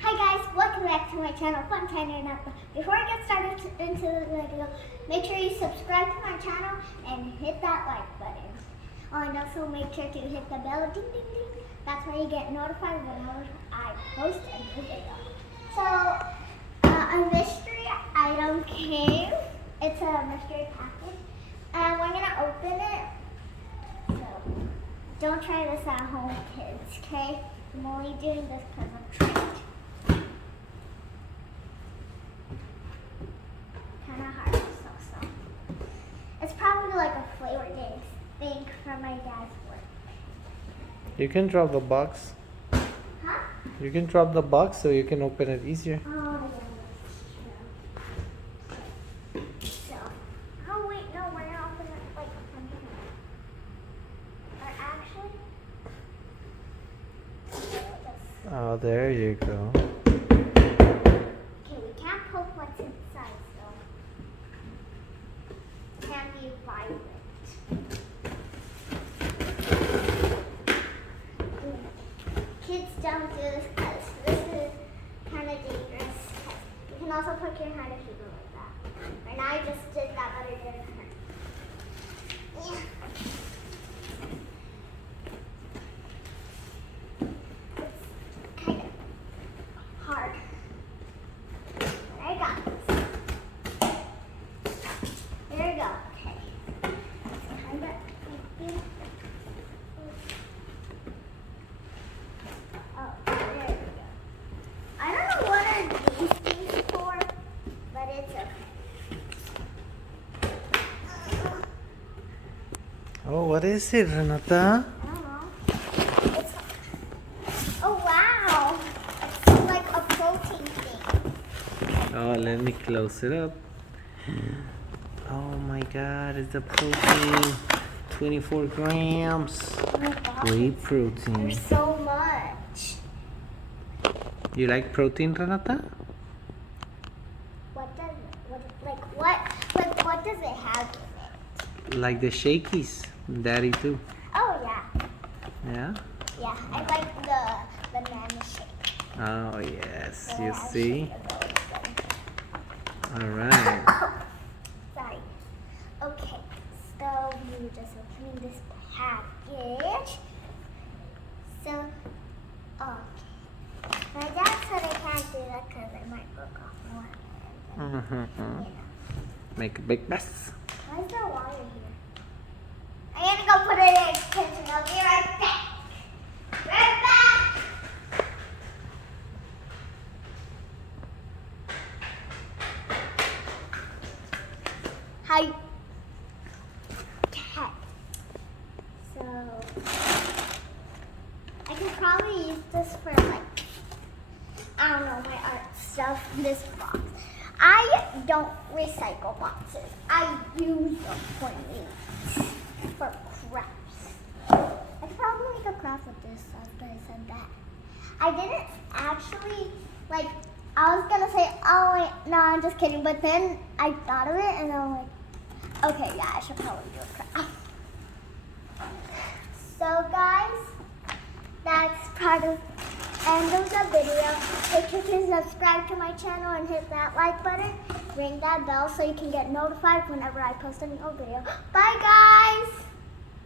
Hi guys, welcome back to my channel, Fun Tiny and Apple. Before I get started into the video, make sure you subscribe to my channel and hit that like button. Oh, and also make sure to hit the bell, ding ding ding. That's how you get notified whenever I post a new video. So, a mystery item came. It's a mystery package. And we're gonna open it. So, don't try this at home, kids, okay? I'm only doing this because I'm trained. Kind of hard, so. It's probably like a flavored thing from my dad's work. You can drop the box. Huh? You can drop the box so you can open it easier. Oh, yeah, that's true. So, oh wait, no, we're gonna open it like from here. Or actually, Oh, there you go. okay, we can't poke what's inside, so it can't be violent. Kids don't do this because this is kind of dangerous. You can also poke your hand if you go like that. And I just did that, but it didn't hurt. Yeah. It's kind of hard. There you go. There you go. Okay. It's kind of creepy. Oh, there we go. I don't know what are these things for, but it's okay. Oh, what is it, Renata? I don't know. It's, oh wow! It's like a protein thing. Oh, let me close it up. Oh my God, it's the protein. 24 grams. Oh my God. Whey protein. There's so much. You like protein, Renata? What does what does it have in it? Like the shakies. Daddy too. Oh yeah. Yeah? Yeah, I like the banana shake. Oh yes, The you banana see? shake is always good. Alright. Sorry. Okay, so we were just opening this package. So, okay. My dad said I can't do that because I might broke off one. Mm-hmm. You know. Make a big mess. Why is there water here? I'm gonna go put it in the kitchen. I'll be right back. Right back! Hi. Cat. So, I could probably use this for like, I don't know, my art stuff. This box. I don't recycle boxes. I use them for needs, for crafts. I could probably make a craft with this after I said that. I didn't actually, like, I was gonna say, oh wait, no, I'm just kidding. But then I thought of it and I'm like, okay, yeah, I should probably do a craft. So guys, that's part of end of the video. Make sure to subscribe to my channel and hit that like button. Ring that bell so you can get notified whenever I post a new video. Bye guys!